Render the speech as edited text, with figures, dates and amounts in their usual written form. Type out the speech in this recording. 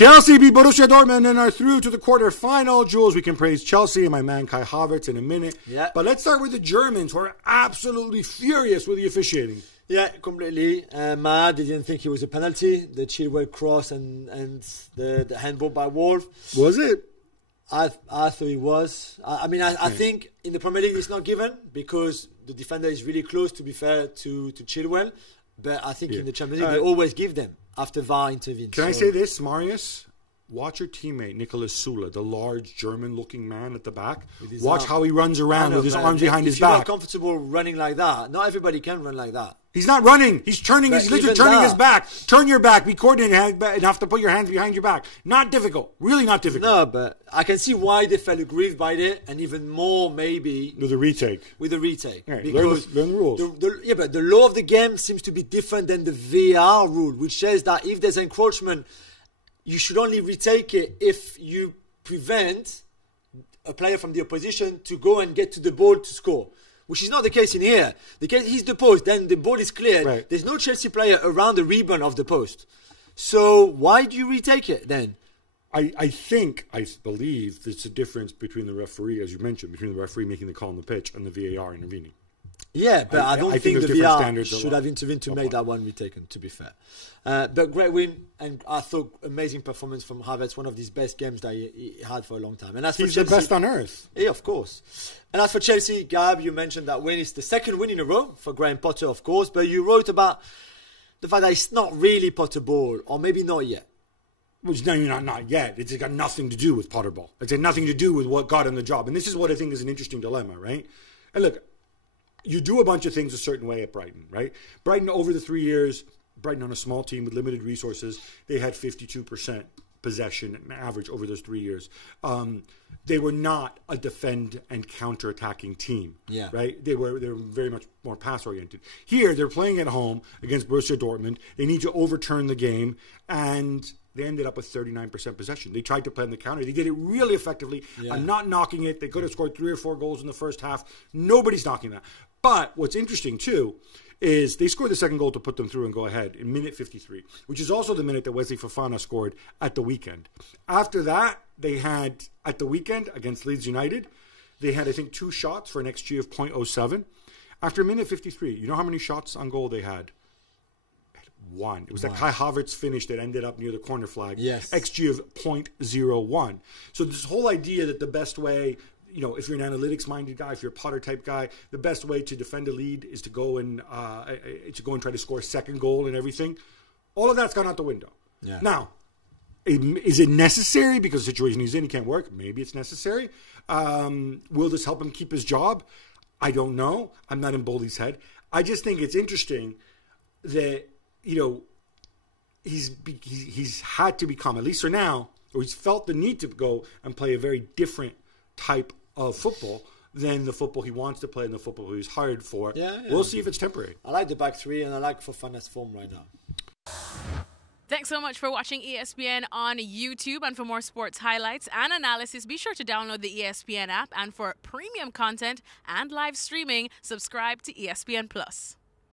Chelsea beat Borussia Dortmund and are through to the quarterfinal. Jules, we can praise Chelsea and my man Kai Havertz in a minute. Yeah. But let's start with the Germans, who are absolutely furious with the officiating. Yeah, completely. Mad, they didn't think it was a penalty. The Chilwell cross and the handball by Wolf. Was it? I thought it was. I think in the Premier League it's not given because the defender is really close, to be fair, to Chilwell. But I think in the Champions League they always give them after VAR intervenes. Can I say this, Marius? Watch your teammate, Nicolas Sula, the large German-looking man at the back. Watch how he runs around with his arms behind his back. If you're not comfortable running like that, not everybody can run like that. He's not running. He's turning. He's literally turning his back. Turn your back. Be coordinated enough to put your hands behind your back. Not difficult. Really not difficult. No, but I can see why they felt aggrieved by it, and even more maybe with the retake. Right, because learn the rules. But the law of the game seems to be different than the VAR rule, which says that if there's encroachment, you should only retake it if you prevent a player from the opposition to go and get to the ball to score. Which is not the case in here. The case, he's the post, then the ball is cleared. Right. There's no Chelsea player around the ribbon of the post. So why do you retake it then? I believe there's a difference between the referee, as you mentioned, between the referee making the call on the pitch and the VAR intervening. Yeah, but I don't think the VAR should have intervened to make that one retaken, to be fair. But great win, and I thought amazing performance from Havertz, one of his best games that he had for a long time. And as he's for Chelsea, the best on earth. Yeah, of course. And as for Chelsea, Gab, you mentioned that win. It's the second win in a row for Graham Potter, of course, but you wrote about the fact that it's not really Potter ball, or maybe not yet. Which no, you're not yet. It's got nothing to do with Potter ball. It's got nothing to do with what got him the job. And this is what I think is an interesting dilemma, right? And look, you do a bunch of things a certain way at Brighton, right? Brighton, over the 3 years, Brighton on a small team with limited resources, they had 52% possession on average over those 3 years. They were not a defend and counter-attacking team, right? They were very much more pass-oriented. Here, they're playing at home against Borussia Dortmund. They need to overturn the game, and they ended up with 39% possession. They tried to play on the counter. They did it really effectively. Yeah. I'm not knocking it. They could have scored 3 or 4 goals in the first half. Nobody's knocking that. But what's interesting, too, is they scored the second goal to put them through and go ahead in minute 53, which is also the minute that Wesley Fofana scored at the weekend. After that, they had, at the weekend against Leeds United, they had, I think, 2 shots for an XG of 0.07. After minute 53, you know how many shots on goal they had? 1. It was that Kai Havertz finish that ended up near the corner flag. Yes. XG of 0.01. So this whole idea that the best way, you know, if you're an analytics-minded guy, if you're a Potter type guy, the best way to defend a lead is to go and try to score a second goal and everything. All of that's gone out the window. Yeah. Now, is it necessary because the situation he's in, he can't work? Maybe it's necessary. Will this help him keep his job? I don't know. I'm not in Bowley's head. I just think it's interesting that, you know, he's had to become, at least for now, or he's felt the need to go and play a very different type of football than the football he wants to play and the football he was hired for. Yeah. We'll see if it's temporary. I like the back three, and I like Fofana's form right now. Thanks so much for watching ESPN on YouTube. And for more sports highlights and analysis, be sure to download the ESPN app. And for premium content and live streaming, subscribe to ESPN Plus.